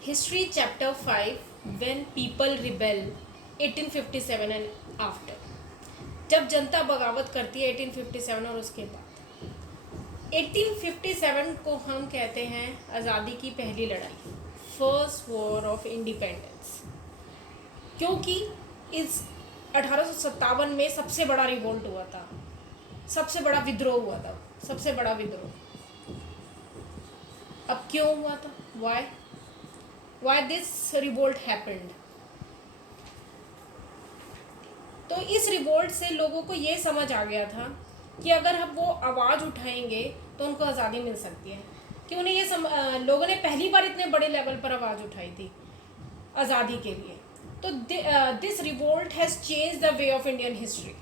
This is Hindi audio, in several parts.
History chapter 5 when people rebel 1857 and after. जब जनता बगावत करती है 1857 और उसके बाद 1857 को हम कहते हैं आज़ादी की पहली लड़ाई, फर्स्ट वॉर ऑफ इंडिपेंडेंस, क्योंकि इस 1857 में सबसे बड़ा रिवोल्ट हुआ था, सबसे बड़ा विद्रोह हुआ था, सबसे बड़ा विद्रोह। अब क्यों हुआ था? why this revolt happened? तो इस रिवोल्ट से लोगों को ये समझ आ गया था कि अगर हम वो आवाज़ उठाएंगे तो उनको आज़ादी मिल सकती है। कि उन्हें ये लोगों ने पहली बार इतने बड़े लेवल पर आवाज़ उठाई थी आज़ादी के लिए। तो this revolt has change the way of Indian history.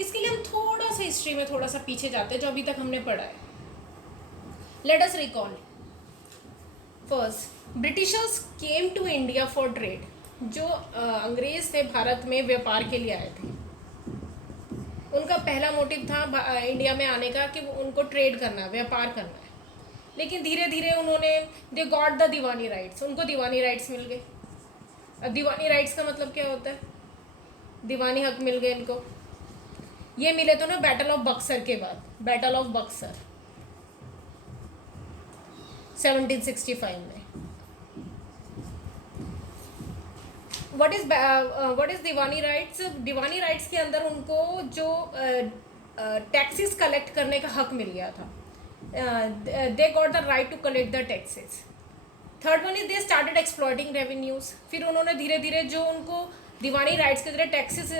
इसके लिए हम थोड़ा सा हिस्ट्री में थोड़ा सा पीछे जाते हैं जो अभी तक हमने पढ़ा है। Let us recall. First, Britishers came to India for trade. जो अंग्रेज थे भारत में व्यापार के लिए आए थे। उनका पहला मोटिव था इंडिया में आने का कि उनको ट्रेड करना है, व्यापार करना है। लेकिन धीरे धीरे उन्होंने दे गॉट द दीवानी राइट्स, उनको दीवानी राइट्स मिल गए। अब दीवानी राइट्स का मतलब क्या होता है? दीवानी हक मिल गए इनको। ये मिले तो ना बैटल ऑफ बक्सर के बाद, बैटल ऑफ बक्सर 1765 में। What is Deewani rights? Deewani rights के अंदर उनको जो टैक्सेस कलेक्ट करने का हक मिल गया था। They got the right to collect the taxes. Third one is they started exploiting revenues. फिर उन्होंने धीरे धीरे जो उनको दीवानी राइट्स के जरिए टैक्सेस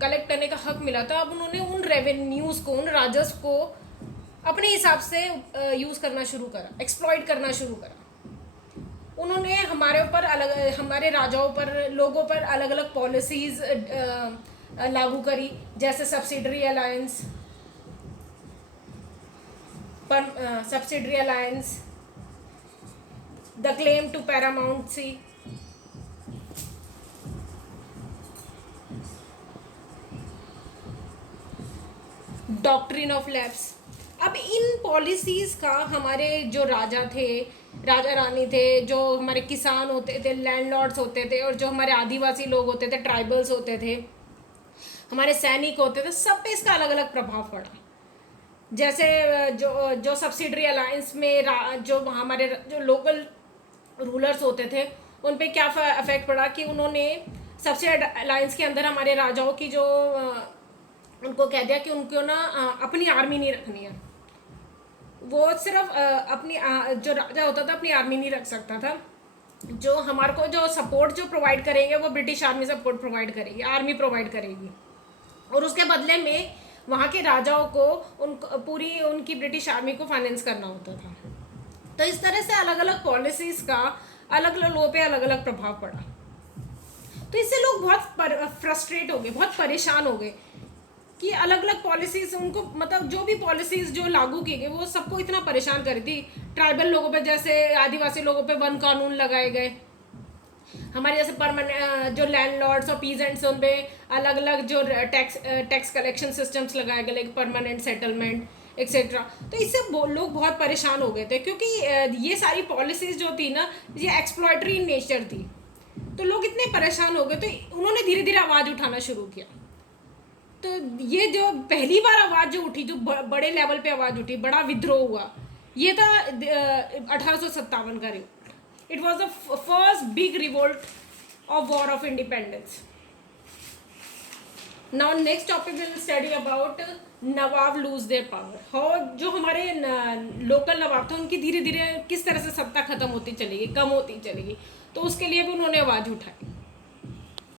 कलेक्ट करने का हक मिला था, अब उन्होंने उन रेवेन्यूज़ को, उन राजस्व को अपने हिसाब से यूज़ करना शुरू करा, एक्सप्लॉइट करना शुरू करा। उन्होंने हमारे ऊपर हमारे राजाओं पर, लोगों पर अलग अलग पॉलिसीज़ लागू करी, जैसे subsidiary alliance, the claim to paramountcy, doctrine of lapse. अब इन पॉलिसीज़ का हमारे जो राजा रानी थे, जो हमारे किसान होते थे, लैंडलॉर्ड्स होते थे, और जो हमारे आदिवासी लोग होते थे, ट्राइबल्स होते थे, हमारे सैनिक होते थे, सब पे इसका अलग अलग प्रभाव पड़ा। जैसे जो सब्सिडरी अलायंस में जो हमारे जो लोकल रूलर्स होते थे, उन पे क्या अफेक्ट पड़ा कि उन्होंने सब्सिडरी अलायंस के अंदर हमारे राजाओं की जो उनको कह दिया कि उनको ना अपनी आर्मी नहीं रखनी है। वो सिर्फ अपनी जो राजा होता था अपनी आर्मी नहीं रख सकता था। जो हमारे को जो सपोर्ट जो प्रोवाइड करेंगे वो ब्रिटिश आर्मी सपोर्ट प्रोवाइड करेगी, आर्मी प्रोवाइड करेगी, और उसके बदले में वहाँ के राजाओं को पूरी उनकी ब्रिटिश आर्मी को फाइनेंस करना होता था। तो इस तरह से अलग अलग पॉलिसीज़ का अलग अलग लोगों पे अलग अलग प्रभाव पड़ा। तो इससे लोग बहुत फ्रस्ट्रेट हो गए, बहुत परेशान हो गए कि अलग अलग पॉलिसीज़ उनको, मतलब जो भी पॉलिसीज़ जो लागू की गई वो सबको इतना परेशान कर थी। ट्राइबल लोगों पे, जैसे आदिवासी लोगों पे वन कानून लगाए गए। हमारे जैसे परमानेंट जो लैंडलॉर्ड्स और पीजेंट्स, उन पे अलग अलग जो टैक्स कलेक्शन सिस्टम्स लगाए गए, लाइक परमानेंट सेटलमेंट एक्सेट्रा। तो इससे लोग बहुत परेशान हो गए थे, क्योंकि ये सारी पॉलिसीज़ जो थी ना, ये एक्सप्लॉयटरी इन नेचर थी। तो लोग इतने परेशान हो गए, तो उन्होंने धीरे धीरे आवाज़ उठाना शुरू किया। तो ये जो पहली बार आवाज़ जो उठी, जो बड़े लेवल पे आवाज़ उठी, बड़ा विद्रोह हुआ, ये था 1857 का revolt. It was the first big revolt of war of independence. Now next topic will study about Nawab lose their power. How जो हमारे लोकल नवाब थे उनकी धीरे धीरे किस तरह से सत्ता खत्म होती चलेगी, कम होती चलेगी। तो उसके लिए भी उन्होंने आवाज़ उठाई।